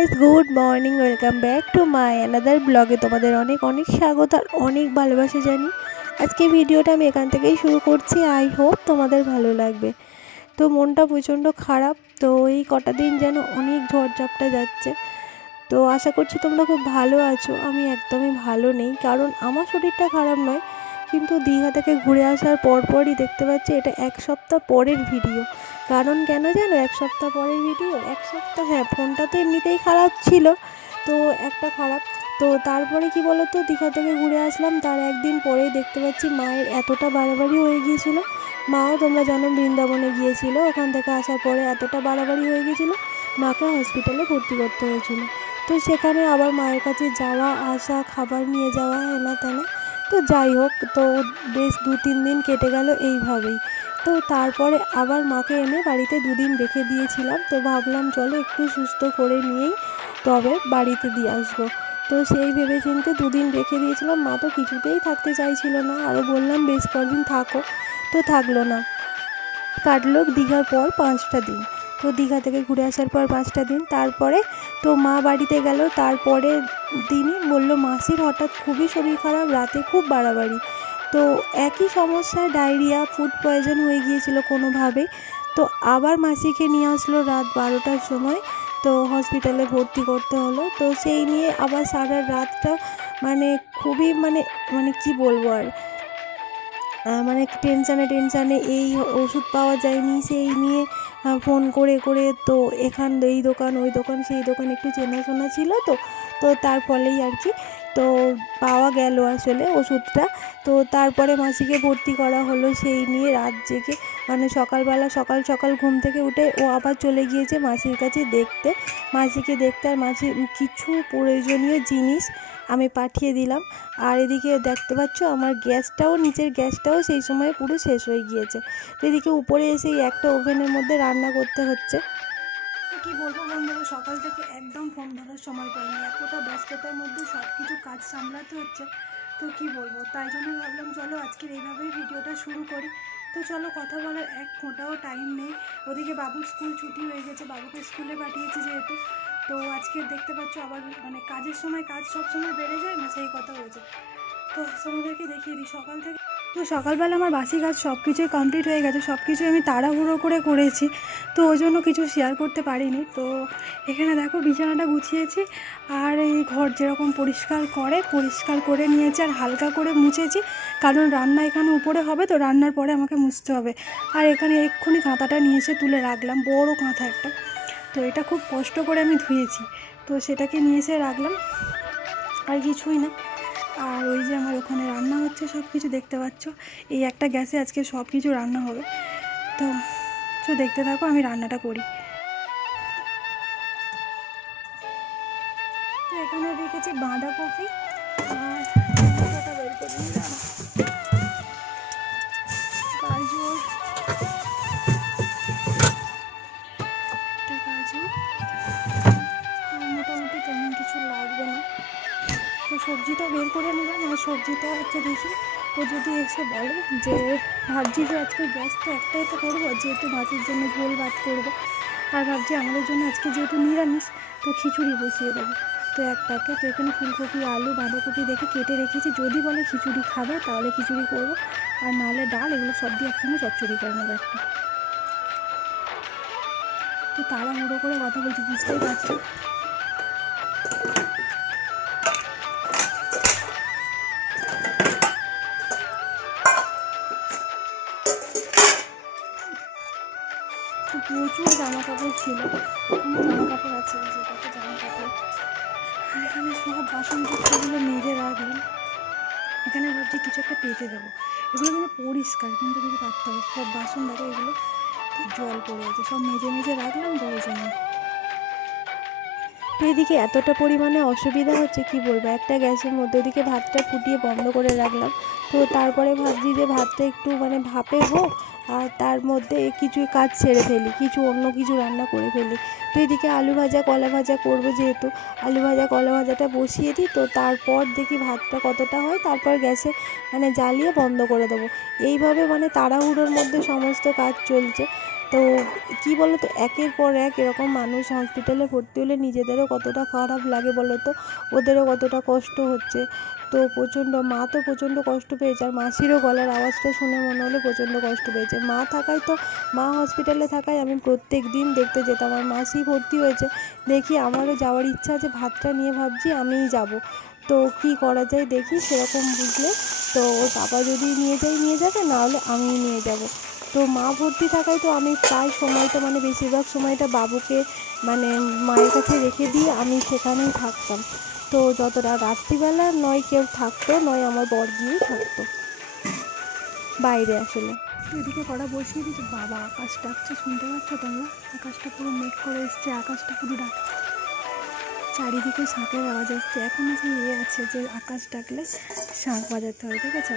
Guys, good morning. Welcome back to my another ব্লগে তোমাদের অনেক অনেক স্বাগত আর অনেক ভালোবাসা জানি। আজকে ভিডিওটা আমি এখান থেকেই শুরু করছি। আই হোপ তোমাদের ভালো লাগবে। তো মনটা প্রচণ্ড খারাপ, তো এই কটা দিন যেন অনেক ঝড়ঝাপটা যাচ্ছে। তো আশা করছি তোমরা খুব ভালো আছো। আমি একদমই ভালো নেই, কারণ আমার শরীরটা খারাপ নয়, কিন্তু দীঘা থেকে ঘুরে আসার পরপরই দেখতে পাচ্ছি এটা এক সপ্তাহ পরের ভিডিও। কারণ কেন জানো এক সপ্তাহ পরের ভিডিও? এক সপ্তাহ, হ্যাঁ, ফোনটা তো এমনিতেই খারাপ ছিল, তো একটা খারাপ। তো তারপরে কি বলো তো, দীঘা থেকে ঘুরে আসলাম, তার একদিন পরেই দেখতে পাচ্ছি মায়ের এতটা বাড়াবাড়ি হয়ে গিয়েছিল। মাও তোমরা জানো বৃন্দাবনে গিয়েছিল, ওখান থেকে আসার পরে এতটা বাড়াবাড়ি হয়ে গিয়েছিল, মাকে হসপিটালে ভর্তি করতে হয়েছিল। তো সেখানে আবার মায়ের কাছে যাওয়া আসা, খাবার নিয়ে যাওয়া, হেনা তেনা। তো যাই হোক, তো বেশ 2-3 দিন কেটে গেল এইভাবেই। তো তারপরে আবার মাকে এনে বাড়িতে 2 দিন রেখে দিয়েছিলাম। তো ভাবলাম চলো একটু সুস্থ করে নিয়েই তবে বাড়িতে দিয়ে আসবো। তো সেই ভেবে চিন্তে 2 দিন রেখে দিয়েছিলাম। মা তো কিছুতেই থাকতে চাইছিল না, আরও বললাম বেশ কদিন থাকো, তো থাকলো না। কাটলো দীঘার পর 5টা দিন। তো দীঘা থেকে ঘুরে আসার পর 5টা দিন, তারপরে তো মা বাড়িতে গেল। তারপরে দিনই বললো মাসির হঠাৎ খুবই শরীর খারাপ, রাতে খুব বাড়াবাড়ি। তো একই সমস্যা, ডায়রিয়া, ফুড পয়জন হয়ে গিয়েছিল কোনোভাবে। তো আবার মাসিকে নিয়ে আসলো রাত 12টার সময়, তো হসপিটালে ভর্তি করতে হলো। তো সেই নিয়ে আবার সারা রাতটা মানে খুবই মানে মানে কি বলবো আর, মানে টেনশানে এই ওষুধ পাওয়া যায়নি সেই নিয়ে ফোন করে করে, তো এই দোকান ওই দোকান সেই দোকান একটু চেনাশোনা ছিল, তো তো তার ফলেই আর কি তো পাওয়া গেল আসলে ওষুধটা। তো তারপরে মাসিকে ভর্তি করা হলো, সেই নিয়ে রাত জেগে মানে সকালবেলা সকাল সকাল ঘুম থেকে উঠে ও আবার চলে গিয়েছে মাসির কাছে মাসিকে দেখতে। আর মাসির কিছু প্রয়োজনীয় জিনিস আমি পাঠিয়ে দিলাম। আর এদিকে দেখতে পাচ্ছ আমার নিচের গ্যাসটাও সেই সময় পুরো শেষ হয়ে গিয়েছে। তো এদিকে উপরে এসেই একটা ওভেনের মধ্যে রান্না করতে হচ্ছে। কি বলবো বন্ধুরা, সকাল থেকে একদম ফোন ধরার সময় পাইনি, এতটা ব্যস্ততার মধ্যে সব কিছু কাজ সামলাতে হচ্ছে। তো কি বলবো, তাই জন্য ভাবলাম চলো আজকের এইভাবেই ভিডিওটা শুরু করি। তো চলো, কথা বলার এক ফোঁটাও টাইম নেই। ওদিকে বাবুর স্কুল ছুটি হয়ে গেছে, বাবুকে স্কুলে পাঠিয়েছি যেহেতু। তো আজকে দেখতে পাচ্ছ আবার মানে কাজের সময় কাজ সব সময় বেড়ে যায় না, সেই কথা হয়েছে। তো তোমাদেরকে দেখিয়ে দিই সকাল থেকে। তো সকালবেলা আমার বাসি কাজ সব কিছুই কমপ্লিট হয়ে গেছে, সব কিছুই আমি তাড়াহুড়ো করে করেছি, তো ওই জন্য কিছু শেয়ার করতে পারিনি। তো এখানে দেখো বিছানাটা গুছিয়েছি, আর এই ঘর যেরকম পরিষ্কার করে নিয়েছি, আর হালকা করে মুছেছি, কারণ রান্না এখানে উপরে হবে, তো রান্নার পরে আমাকে মুছতে হবে। আর এখানে এক্ষুনি কাঁথাটা নিয়ে এসে তুলে রাখলাম, বড় কাঁথা একটা, তো এটা খুব কষ্ট করে আমি ধুয়েছি, তো সেটাকে নিয়ে এসে রাখলাম, আর কিছুই না। আর ওই যে আমার ওখানে রান্না হচ্ছে, সব কিছু দেখতে পাচ্ছ, এই একটা গ্যাসে আজকে সব কিছু রান্না হবে। তো দেখতে থাকো, আমি রান্নাটা করি। তো এখানে রেখেছি বাঁধাকপি, আর টমেটোটা বের করে নিলাম, গাজর, আর মোটামুটি তেমন কিছু লাগবে না। তো সবজিটা বের করে নিলাম, আর সবজিটা হচ্ছে দেখি ও যদি এসে বলে যে ভাবছি যে আজকে গ্যাস তো একটাই তো করবো, যেহেতু মাছের জন্য ঝোল ভাত করবো, আর ভাবছি আমাদের জন্য আজকে যেহেতু নিরামিষ, তো খিচুড়ি বসিয়ে দেবো। তো একটাকে, তো এখানে ফুলকপি, আলু, বাঁধাকপি দেখে কেটে রেখেছি, যদি বলে খিচুড়ি খাবে তাহলে খিচুড়ি করবো, আর নাহলে ডাল, এগুলো সব দিয়ে একসঙ্গে চচ্চড়ি করে নেবো একটা। তো তাড়াহুড়ো করে কথা বলছি, বুঝতেই পারছি। প্রচুর জামা কাপড় ছিল, জামা কাপড় আছে, যেটাতে জামা কাপড়, আর এখানে সব বাসনপত্রগুলো মেজে রাখলাম। এখানে ভাবছি কিছু একটা পেতে দেবো, এগুলো কিন্তু পরিষ্কার, কিন্তু কিছু পারতে হবে, সব বাসন দেখো এগুলো জল পড়ে আছে, সব মেজে রাখলাম প্রয়োজনে। তো এদিকে এতটা পরিমাণে অসুবিধা হচ্ছে কি বলবো, একটা গ্যাসের মধ্যে ওদিকে ভাতটা ফুটিয়ে বন্ধ করে রাখলাম। তো তারপরে ভাবছি যে ভাতটা একটু মানে ভাপে হোক, আর তার মধ্যে কিছু কাজ ছেড়ে ফেলি, অন্য কিছু রান্না করে ফেলি। তো এদিকে আলু ভাজা কলা ভাজা করবো, যেহেতু আলু ভাজা কলা ভাজাটা বসিয়ে দিই, তো তারপর দেখি ভাতটা কতটা হয়, তারপর গ্যাসে মানে জ্বালিয়ে বন্ধ করে দেবো। এইভাবে মানে তাড়াহুড়োর মধ্যে সমস্ত কাজ চলছে। তো কি বলো তো, একের পর এক এরকম মানুষ হসপিটালে ভর্তি হলে নিজেদেরও কতটা খারাপ লাগে বলো তো, ওদেরও কতটা কষ্ট হচ্ছে। তো প্রচণ্ড, মা তো প্রচণ্ড কষ্ট পেয়েছে, আর মাসিরও গলার আওয়াজটা শুনে মনে হলো প্রচণ্ড কষ্ট পেয়েছে। মা হসপিটালে থাকায় আমি প্রত্যেক দিন দেখতে যেতাম, আর মাসি ভর্তি হয়েছে দেখি আমারও যাওয়ার ইচ্ছা আছে, ভাতটা নিয়ে ভাবছি আমিই যাব। তো কি করা যায় দেখি, সেরকম বুঝলে তো ওর বাবা যদি নিয়ে যাবে, নাহলে আমিই নিয়ে যাব। তো মা ভর্তি থাকায় তো আমি প্রায় সময়টা, মানে বেশিরভাগ সময়টা বাবুকে মানে মায়ের কাছে রেখে দিয়ে আমি সেখানেই থাকতাম। তো যতটা রাত্রিবেলা নয় কেউ থাকতো, নয় আমার বর গিয়েই থাকতো বাইরে আসলে। তো এদিকে কড়া বসিয়ে দিচ্ছি। বাবা, আকাশ ডাকছে, শুনতে পাচ্ছ তোমরা? আকাশটা পুরো মেঘ করে এসছে, আকাশটা পুরো ডাক, চারিদিকে শাঁখের আওয়াজ আসছে। এখনও যে আছে যে আকাশ ডাকলে শাঁখ বাজাতে হয়, ঠিক আছে?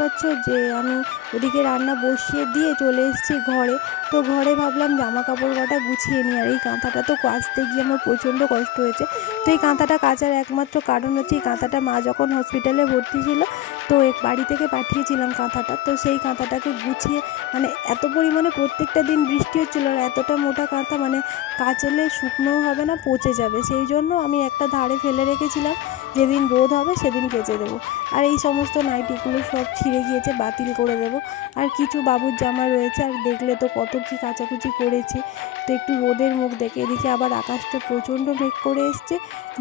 পাচ্ছ যে আমি ওদিকে রান্না বসিয়ে দিয়ে চলে এসেছি ঘরে। তো ঘরে ভাবলাম জামা কাপড় কটা গুছিয়ে নিই, আর এই কাঁথাটা তো কাচতে গিয়ে আমার প্রচণ্ড কষ্ট হয়েছে। তো এই কাঁথাটা কাচার একমাত্র কারণ হচ্ছে, এই কাঁথাটা মা যখন হসপিটালে ভর্তি ছিল, তো বাড়ি থেকে পাঠিয়েছিলাম কাঁথাটা। তো সেই কাঁথাটাকে গুছিয়ে, মানে এত পরিমাণে প্রত্যেকটা দিন বৃষ্টি হচ্ছিলো, আর এতটা মোটা কাঁথা মানে কাচলে শুকনোও হবে না, পচে যাবে। সেই জন্য আমি একটা ধারে ফেলে রেখেছিলাম, যেদিন রোদ হবে সেদিন কেচে দেবো। আর এই সমস্ত নাইটিগুলো সব ছিঁড়ে গিয়েছে, বাতিল করে দেবো। আর কিছু বাবুর জামা রয়েছে, আর দেখলে তো কত কি কাচাকুচি করেছি। তো একটু রোদের মুখ দেখে, এদিকে আবার আকাশটা প্রচণ্ড মেঘ করে এসছে,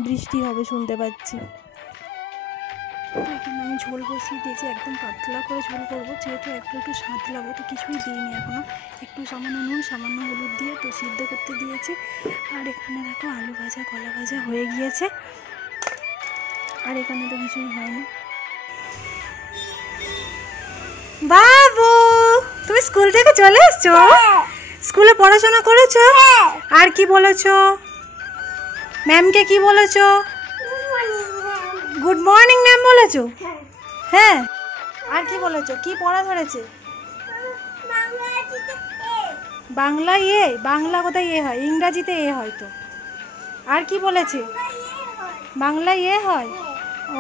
বৃষ্টি হবে শুনতে পাচ্ছি। এখানে আমি ঝোল বসিয়ে দিয়েছি, একদম পাতলা করে ঝোল করবো, যেহেতু একটু সাঁতলাবো। তো কিছুই দিইনি এখনও, একটু সামান্য নুন, সামান্য হলুদ দিয়ে তো সিদ্ধ করতে দিয়েছি। আর এখানে দেখো আলু ভাজা, কলা ভাজা হয়ে গিয়েছে, আর এখানে তো কিছুই হয়নি। বাবু, তুমি স্কুল থেকে চলে এসছো? স্কুলে পড়াশোনা করেছো? আর কি বলেছো ম্যামকে? কি বলেছো? গুড মর্নিং ম্যাম বলেছো? হ্যাঁ। আর কি বলেছো? কি পড়া ধরেছে? বাংলা এ? বাংলা কোথায় এ হয়? ইংরাজিতে এ হয় তো। আর কি বলেছে? বাংলা এ হয়? ও,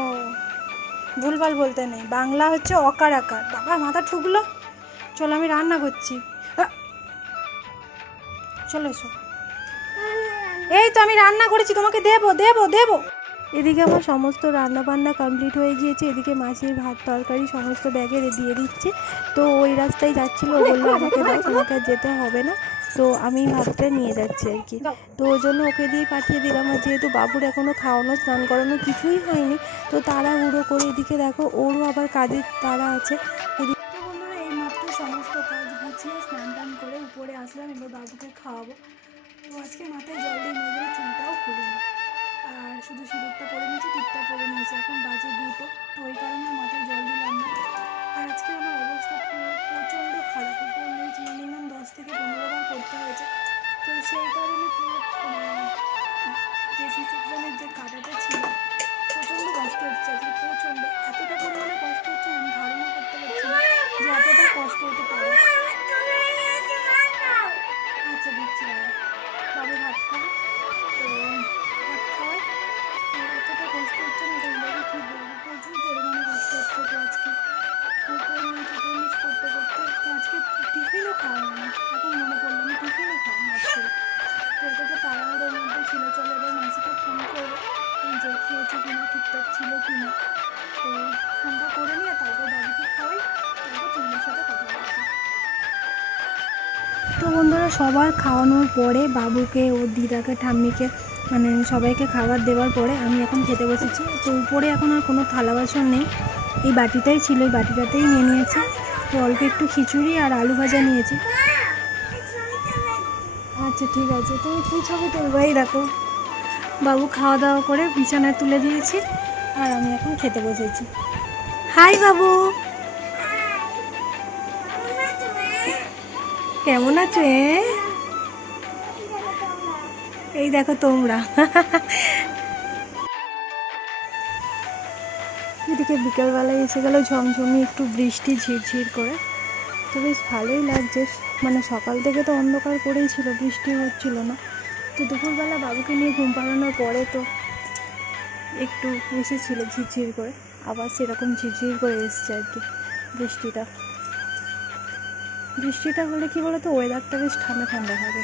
ভুলভাল বলতে নেই, বাংলা হচ্ছে অকার আকার। বাবা মাথা ঠুকলো। চলো আমি রান্না করছি, চলো এসো। এই তো আমি রান্না করেছি, তোমাকে দেবো দেবো দেবো। এদিকে আমার সমস্ত রান্না বান্না কমপ্লিট হয়ে গিয়েছে। এদিকে মাসির ভাত তরকারি সমস্ত ব্যাগে দিয়ে দিচ্ছে। তো ওই রাস্তায় যাচ্ছিলো, ও বললো আমাকে দাও, তোমাকে আর যেতে হবে না, তো আমি ভাতটা নিয়ে যাচ্ছি আর কি। তো ওই জন্য ওকে দিয়ে পাঠিয়ে দিলাম। আর যেহেতু বাবুর এখনও খাওয়ানো, স্নান করানো কিছুই হয়নি, তো তাড়াহুড়ো করে এদিকে দেখো ওরও আবার কাজের তাড়া আছে। এদিকে তো বন্ধুরা এইমাত্র সমস্ত কাজ গুছিয়ে স্নান টান করে উপরে আসলাম, এবার বাবুকে খাওয়াবো। তো আজকে মাথায় জল দিয়ে মেজে চুলটাও খুলিনি, আর শুধু সিঁদুরটা পরে নিয়েছি, টিপটা পরে নিয়েছি। এখন বাজে 2টো, তো ওই কারণে মাথায় জল দিলাম না। আর আজকে আমার অবস্থা প্রচণ্ড খারাপ, উপর নিচ মিনিমাম 10 থেকে 15 বার করতে হয়েছে। তো সেই কারণে পুরো যে সিচুয়েশনের যে কাটাটা ছিল, প্রচণ্ড কষ্ট হচ্ছে আজকে, প্রচণ্ড, এতটা পরিমাণে কষ্ট হচ্ছে আমি ধারণা করতে পারছি না যে এতটা কষ্ট হতে পারে। আচ্ছা দিচ্ছি বাবু ভাত খাবে, তো ভাত খাওয়াই। এতটা কষ্ট হচ্ছে না, তোমাদেরকে কী বলবো, প্রচুর পরিমাণে কষ্ট হচ্ছে। তো আজকে উপর নিচ করতে করতে, তো আজকে টিফিনও খাওয়া হয়নি। এখন মনে পড়লো আমি টিফিনও খাইনি আজকে। তো এতটা তাড়াহুড়োর মধ্যে ছিল। চলো এবার মাসিকে ফোন করবো যে খেয়েছে কিনা, ঠিকঠাক ছিল কিনা। তো ফোনটা করে নিয়ে তারপর বাবুকে খাওয়াই, তোমাদের সাথে কথা বলছি। তো বন্ধুরা সবার খাওয়ানোর পরে বাবুকে ও দিদাকে ঠাম্মিকে মানে সবাইকে খাবার দেওয়ার পরে আমি এখন খেতে বসেছি। তো উপরে এখন আর কোনো থালা বাসন নেই, এই বাটিটাই ছিল, এই বাটিটাতেই নিয়ে নিয়েছি। তো অল্প একটু খিচুড়ি আর আলু ভাজা নিয়েছি। আচ্ছা ঠিক আছে, তুমি কী ছবি তুলবো? এই দেখো বাবু খাওয়া দাওয়া করে বিছানায় তুলে দিয়েছি আর আমি এখন খেতে বসেছি। হাই বাবু, কেমন আছো? এই দেখো তোমরা। এদিকে বিকেলবেলায় এসে গেল ঝমঝমি একটু বৃষ্টি ঝিরঝির করে, তো বেশ ভালোই লাগছে। মানে সকাল থেকে তো অন্ধকার করেই ছিল, বৃষ্টি হচ্ছিল না। তো দুপুরবেলা বাবুকে নিয়ে ঘুম পাড়ানোর পরে তো একটু এসেছিলো ঝিরঝির করে, আবার সেরকম ঝিরঝির করে এসছে আর কি বৃষ্টিটা। বৃষ্টিটা হলে কি বলো তো, ওয়েদারটা বেশ ঠান্ডা ঠান্ডা হবে।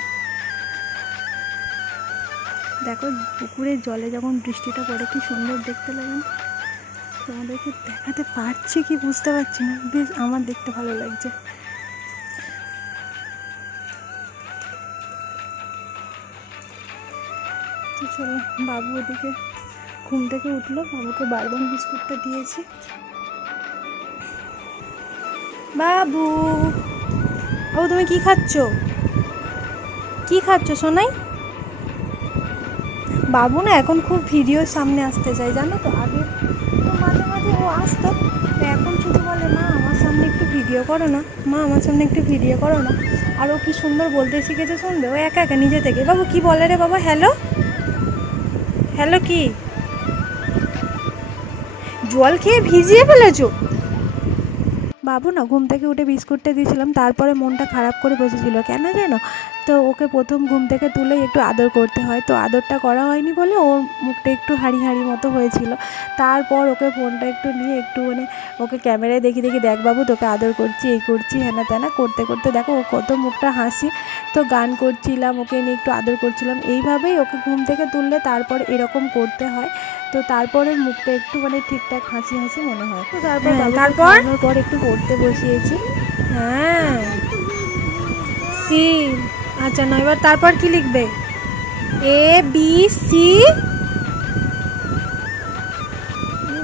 দেখো পুকুরের জলে যখন বৃষ্টিটা পড়ে কি সুন্দর দেখতে লাগে না? তোমাদেরকে দেখাতে পারছি কি বুঝতে পারছি না, বেশ আমার দেখতে ভালো লাগছে। তো চলো, বাবু ওদিকে ঘুম থেকে উঠলো, বাবুকে বারবন বিস্কুটটা দিয়েছি। বাবু, ও তুমি কি খাচ্ছ? কি খাচ্ছ সোনাই? বাবু না এখন খুব ভিডিওর সামনে আসতে চাই জানো তো, আগে তো মাঝে মাঝে ও আসতো, এখন শুধু বলে মা আমার সামনে একটু ভিডিও করো না, মা আমার সামনে একটু ভিডিও করো না। আর ও কি সুন্দর বলতে শিখেছে শুনবে, ও একা একা নিজে থেকে। বাবু কি বলে রে বাবা? হ্যালো হ্যালো, কি জল খেয়ে ভিজিয়ে ফেলেছো? বাবু না ঘুম থেকে উঠে বিস্কুটটা দিয়েছিলাম, তারপরে মনটা খারাপ করে বসেছিল কেন জানো? তো ওকে প্রথম ঘুম থেকে তুলেই একটু আদর করতে হয়, তো আদরটা করা হয়নি বলে ওর মুখটা একটু হাঁড়ি হাঁড়ি মতো হয়েছিল। তারপর ওকে ফোনটা একটু নিয়ে একটু মানে ওকে ক্যামেরায় দেখি দেখ বাবু তোকে আদর করছি, এই করছি, হ্যানা ত্যানা করতে করতে দেখো ও কত মুখটা হাসি। তো গান করছিলাম, ওকে নিয়ে একটু আদর করছিলাম, এইভাবেই ওকে ঘুম থেকে তুললে তারপর এরকম করতে হয়। তো তারপরে মুখটা একটু মানে ঠিকঠাক হাসি হাসি মনে হয়। তো তারপর পর একটু পড়তে বসিয়েছি। হ্যাঁ সি, আচ্ছা না, এবার তারপর কি লিখবে? এ বি সি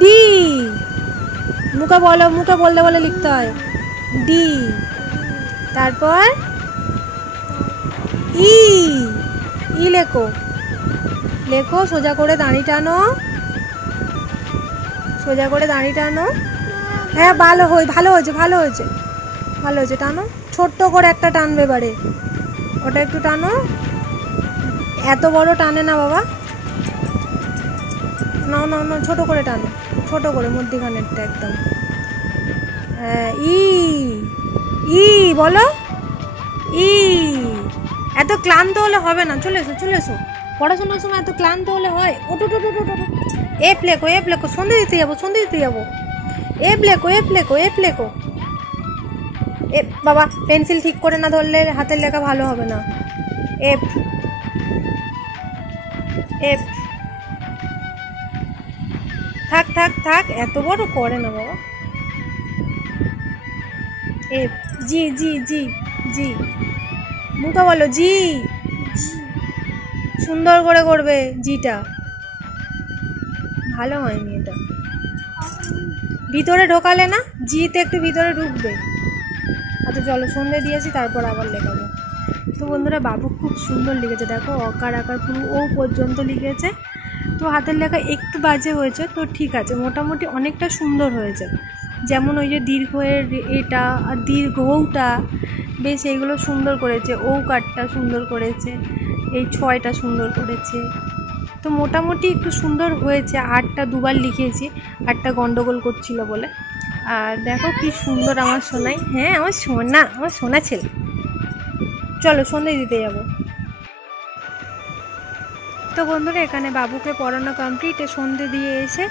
ডি, মুখে বলো, মুখে বলতে বলে লিখতে হয় ডি। তারপর ই, ই লেখো, লেখো সোজা করে দাঁড়ি টানো, সোজা করে দাঁড়ি টানো। হ্যাঁ ভালো হয়েছে, ভালো হয়েছে, ভালো হয়েছে, টানো ছোট্ট করে একটা টানবে এবারে, ওটা একটু টানো, এত বড় টানে না বাবা, নাও নাও নাও, ছোটো করে টানো, ছোটো করে মধ্যিখানেরটা একদম। হ্যাঁ ই, ই বলো, ই। এত ক্লান্ত হলে হবে না, চলে এসো চলে এসো, পড়াশোনার সময় এত ক্লান্ত হলে হয়? ওটো টো টো টো, এফ লেখো, এফ লেখো, সন্ধে দিতে যাবো, সন্ধে দিতে যাবো, এফ লেখো, এফ লেখো, এফ লেখো। এ বাবা, পেন্সিল ঠিক করে না ধরলে হাতের লেখা ভালো হবে না। এফ, এফ, থাক থাক থাক, এত বড় করে না বাবা। এফ, জি জি জি জি, মুখে বলো জি, সুন্দর করে করবে জিটা, ভালো হয়নি এটা, ভিতরে ঢোকালে না, জিতে একটু ভিতরে ঢুকবে। আচ্ছা চলো, সন্ধে দিয়েছি তারপর আবার লেখাবো। তো বন্ধুরা বাবু খুব সুন্দর লিখেছে, দেখো অকার আকার পুরো ও পর্যন্ত লিখেছে। তো হাতের লেখা একটু বাজে হয়েছে, তো ঠিক আছে, মোটামুটি অনেকটা সুন্দর হয়েছে। যেমন ওই যে দীর্ঘের এটা আর দীর্ঘ ওটা, বেশ এইগুলো সুন্দর করেছে, ও কারটা সুন্দর করেছে, এই ছয়টা সুন্দর করেছে। তো মোটামুটি একটু সুন্দর হয়েছে। আটটা দুবার লিখেছি, আটটা গন্ডগোল করছিল বলে। আর দেখো কি সুন্দর আমার সোনাই, হ্যাঁ আমার সোনা, আমার সোনা ছেলে। চলো সন্ধে দিতে যাব। তো বন্ধুরা এখানে বাবুকে পড়ানো কমপ্লিট, সন্ধে দিয়ে এসে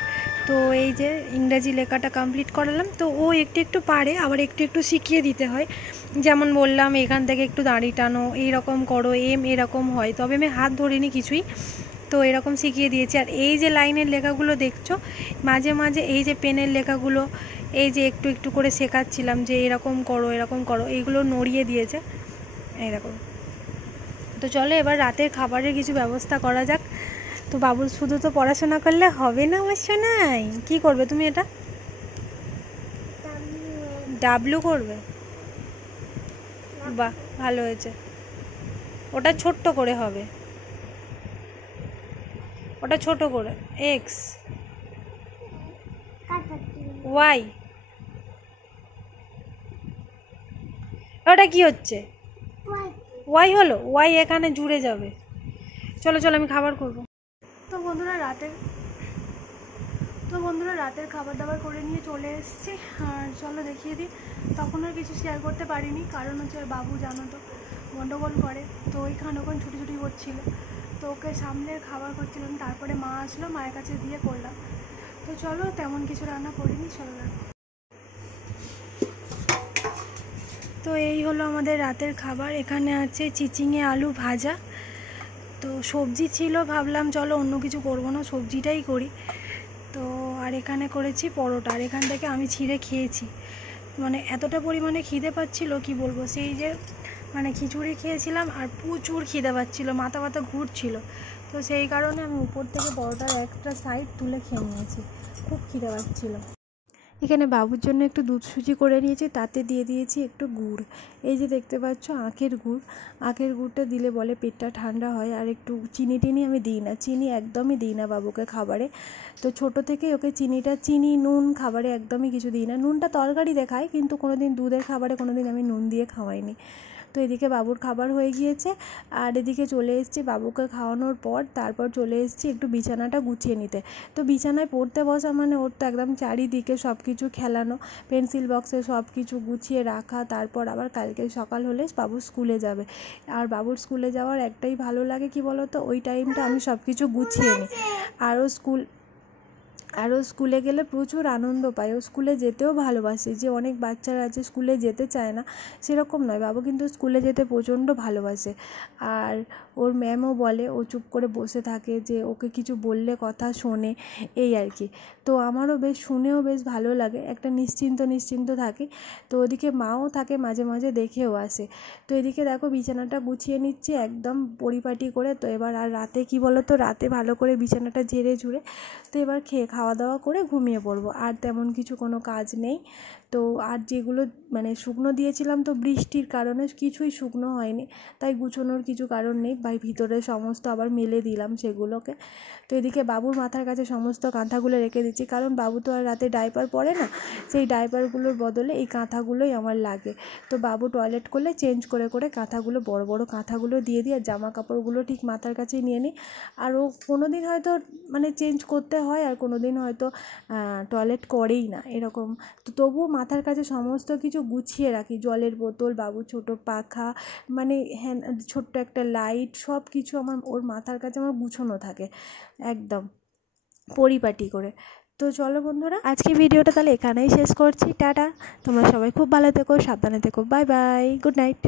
তো এই যে ইংরাজি লেখাটা কমপ্লিট করালাম। তো ও একটু একটু পারে, আবার একটু একটু শিখিয়ে দিতে হয়। যেমন বললাম এখান থেকে একটু দাঁড়ি টানো, এইরকম করো, এম এরকম হয়, তবে আমি হাত ধরিনি কিছুই, তো এরকম শিখিয়ে দিয়েছি। আর এই যে লাইনের লেখাগুলো দেখছো মাঝে মাঝে, এই যে পেনের লেখাগুলো, এই যে একটু একটু করে শেখাচ্ছিলাম যে এরকম করো, এইগুলো নড়িয়ে দিয়েছে এইরকম। তো চলো এবার রাতের খাবারের কিছু ব্যবস্থা করা যাক। তো বাবুর শুধু তো পড়াশোনা করলে হবে না আমার সোনাই, কী করবে তুমি? এটা ডাব্লু করবে, বাহ ভালো হয়েছে। ওটা ছোট্ট করে হবে, ওটা ছোট করে এক্স ওয়াই। ওটা কি হচ্ছে? ওয়াই হলো, ওয়াই এখানে জুড়ে যাবে। চলো চলো আমি খাবার করব। তো বন্ধুরা রাতের খাবার দাবার করে নিয়ে চলে এসেছি। আর চলো দেখিয়ে দিই। তখন আর কিছু শেয়ার করতে পারিনি, কারণ হচ্ছে বাবু জানো তো গন্ডগোল করে, তো ওইখানে ওখানে ছুটি করছিল, তো ওকে সামনে খাবার করছিলাম। তারপরে মা আসলো, মায়ের কাছে দিয়ে করলাম। তো চলো তেমন কিছু রান্না করিনি, চলো দেখো। তো এই হলো আমাদের রাতের খাবার। এখানে আছে চিচিঙে আলু ভাজা, তো সবজি ছিল, ভাবলাম চলো অন্য কিছু করবো না, সবজিটাই করি। তো আর এখানে করেছি পরোটা, আর এখান থেকে আমি ছিঁড়ে খেয়েছি। মানে এতটা পরিমাণে খিদে পাচ্ছিল কি বলবো, সেই যে মানে খিচুড়ি খেয়েছিলাম আর প্রচুর খিদে পাচ্ছিলো, মাথা ঘুরছিল। তো সেই কারণে আমি উপর থেকে পরোটার একটা সাইড তুলে খেয়ে নিয়েছি, খুব খিদে পাচ্ছিলো। এখানে বাবুর জন্য একটু দুধ সুজি করে নিয়েছি, তাতে দিয়ে দিয়েছি একটু গুড়। এই যে দেখতে পাচ্ছ আখের গুড়টা দিলে বলে পেটটা ঠান্ডা হয়। আর একটু চিনি টিনি আমি দিই না, চিনি একদমই দিই না বাবুকে খাবারে। তো ছোটো থেকে ওকে চিনি নুন খাবারে একদমই কিছু দিই না। নুনটা তরকারিতে খাই, কিন্তু কোনো দিন দুধের খাবারে কোনো দিন আমি নুন দিয়ে খাওয়াইনি। তো এদিকে বাবুর খাবার হয়ে গিয়েছে, আর এদিকে চলে এসেছি বাবুকে খাওয়ানোর পর। তারপর চলে এসেছি একটু বিছানাটা গুছিয়ে নিতে। তো বিছানায় পড়তে বসা মানে ওর তো একদম চারিদিকে সব কিছু খেলানো, পেন্সিল বক্সে সব কিছু গুছিয়ে রাখা। তারপর আবার কালকে সকাল হলে বাবু স্কুলে যাবে, আর বাবুর স্কুলে যাওয়ার একটাই ভালো লাগে কি বলো তো, ওই টাইমটা আমি সব কিছু গুছিয়ে নিই। আরও স্কুলে গেলে প্রচুর আনন্দ পায়, ও স্কুলে যেতেও ভালোবাসে। যে অনেক বাচ্চারা আছে স্কুলে যেতে চায় না, সেরকম নয়, বাবু কিন্তু স্কুলে যেতে প্রচণ্ড ভালোবাসে। আর ওর ম্যামও বলে ও চুপ করে বসে থাকে, যে ওকে কিছু বললে কথা শোনে, এই আর কি। তো আমারও শুনেও বেশ ভালো লাগে, একটা নিশ্চিন্ত থাকি। তো ওদিকে মাও থাকে, মাঝে মাঝে দেখেও আসে। তো এদিকে দেখো বিছানাটা গুছিয়ে নিচ্ছি একদম পরিপাটি করে। তো এবার আর রাতে কি বলো তো, রাতে ভালো করে বিছানাটা ঝেড়ে তো এবার খাওয়া দাওয়া করে ঘুমিয়ে পড়বো। আর তেমন কিছু কোনো কাজ নেই। তো আর যেগুলো মানে শুকনো দিয়েছিলাম, তো বৃষ্টির কারণে কিছুই শুকনো হয়নি, তাই গুছোনোর কিছু কারণ নেই। ভিতরে সমস্ত আবার মেলে দিলাম সেগুলোকে। তো এদিকে বাবুর মাথার কাছে সমস্ত কাঁথাগুলো রেখে দিচ্ছি, কারণ বাবু তো আর রাতে ডাইপার পরে না, সেই ডাইপারগুলোর বদলে এই কাঁথাগুলোই আমার লাগে। তো বাবু টয়লেট করলে চেঞ্জ করে কাঁথাগুলো, বড় কাঁথাগুলো দিয়ে দিই, আর জামা কাপড়গুলো ঠিক মাথার কাছেই নিয়ে নিই। আর ও কোনো দিন হয়তো মানে চেঞ্জ করতে হয়, আর কোনো দিন হয়তো টয়লেট করেই না, এরকম। তো তবুও মাথার কাছে সমস্ত কিছু গুছিয়ে রাখি, জলের বোতল, বাবুর ছোটো পাখা, মানে হ্যাঁ ছোট্ট একটা লাইট, সব কিছু ওর মাথার কাছে আমার গুছোনো থাকে একদম পরিপাটি করে। তো চলো বন্ধুরা, আজকে ভিডিওটা তাহলে এখানেই শেষ করছি। টাটা, তোমরা সবাই খুব ভালো থেকো, সাবধানে থেকো, বাই বাই, গুড নাইট।